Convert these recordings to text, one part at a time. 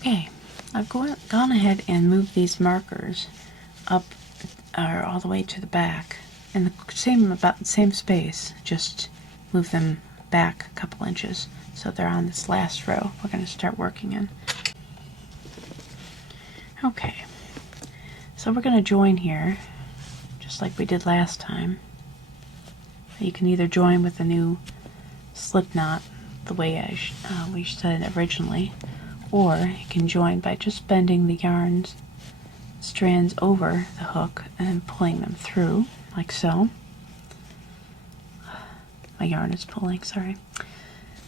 Okay, I've gone ahead and moved these markers up or all the way to the back in the about the same space, just move them back a couple inches so they're on this last row we're going to start working in. Okay, so we're going to join here just like we did last time. You can either join with a new slip knot the way we said originally, or you can join by just bending the yarn strands over the hook and pulling them through like so. My yarn is pulling, sorry.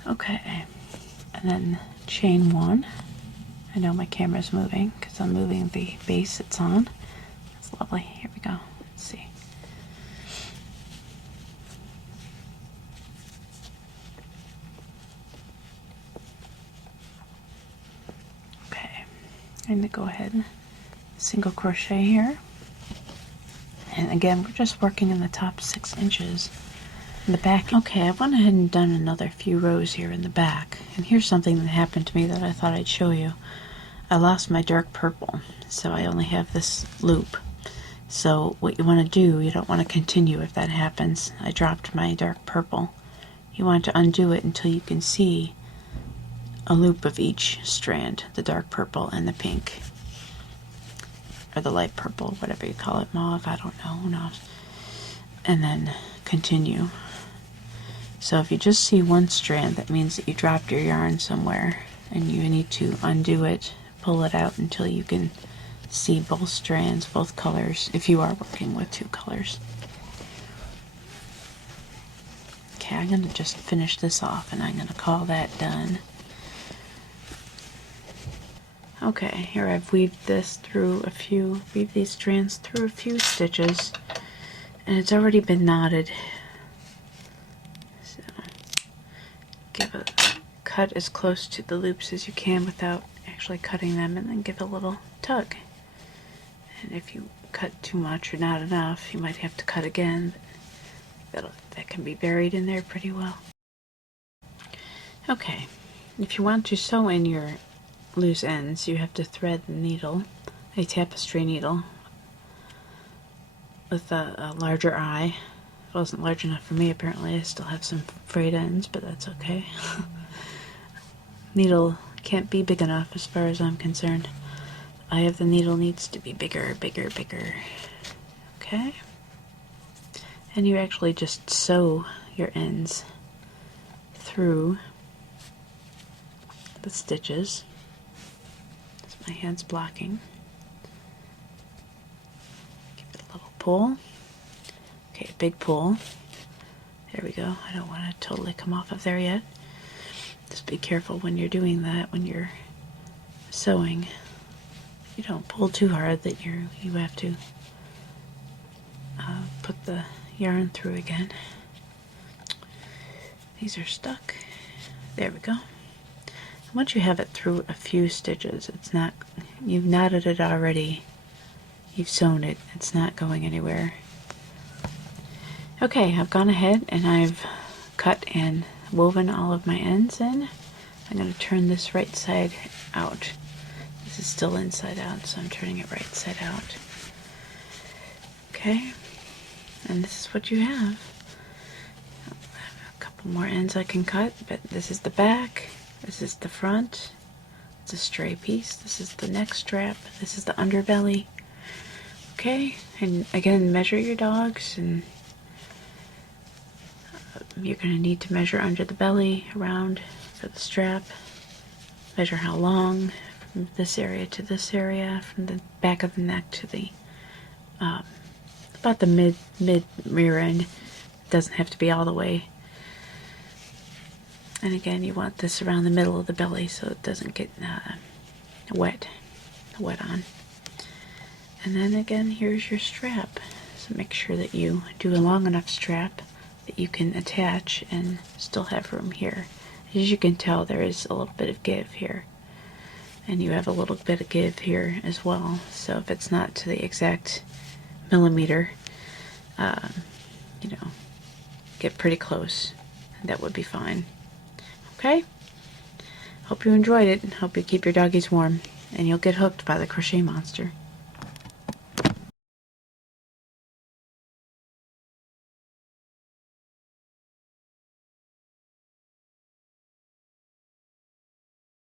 Okay, and then chain one. I know my camera's moving because I'm moving the base it's on. That's lovely. Here we go. Let's see. Okay, I'm going to go ahead and single crochet here. And again, we're just working in the top 6 inches. In the back. Okay, I went ahead and done another few rows here in the back. And here's something that happened to me that I thought I'd show you. I lost my dark purple, so I only have this loop. So what you want to do, you don't want to continue if that happens. I dropped my dark purple. You want to undo it until you can see a loop of each strand, the dark purple and the pink. Or the light purple, whatever you call it, mauve, I don't know, who knows. And then continue. So if you just see one strand, that means that you dropped your yarn somewhere and you need to undo it, pull it out until you can see both strands, both colors, if you are working with 2 colors. Okay, I'm going to just finish this off and I'm going to call that done. Okay, here I've weaved these strands through a few stitches, and it's already been knotted. So give a cut as close to the loops as you can without actually cutting them, and then give a little tug. And if you cut too much or not enough, you might have to cut again. That can be buried in there pretty well. Okay, if you want to sew in your loose ends, you have to thread the needle, a tapestry needle with a larger eye. It wasn't large enough for me, apparently. I still have some frayed ends, but that's okay. Needle can't be big enough as far as I'm concerned. The eye of the needle needs to be bigger, bigger, bigger. Okay? And you actually just sew your ends through the stitches. My hand's blocking. Give it a little pull. Okay, a big pull. There we go. I don't want to totally come off of there yet. Just be careful when you're doing that, when you're sewing. You don't pull too hard that you have to put the yarn through again. These are stuck. There we go. Once you have it through a few stitches, it's not, you've knotted it already, you've sewn it, it's not going anywhere. Okay, I've gone ahead and I've cut and woven all of my ends in. I'm going to turn this right side out. This is still inside out, so I'm turning it right side out. Okay, and this is what you have. I have a couple more ends I can cut, but this is the back. This is the front. It's a stray piece. This is the neck strap. This is the underbelly. Okay, and again, measure your dogs, and you're going to need to measure under the belly, around for the strap. Measure how long from this area to this area, from the back of the neck to the about the mid rear end. It doesn't have to be all the way. And again, you want this around the middle of the belly so it doesn't get wet on. And then again, here's your strap. So make sure that you do a long enough strap that you can attach and still have room here. As you can tell, there is a little bit of give here. And you have a little bit of give here as well. So if it's not to the exact millimeter, get pretty close. That would be fine. Okay? Hope you enjoyed it. Hope you keep your doggies warm. And you'll get hooked by the crochet monster.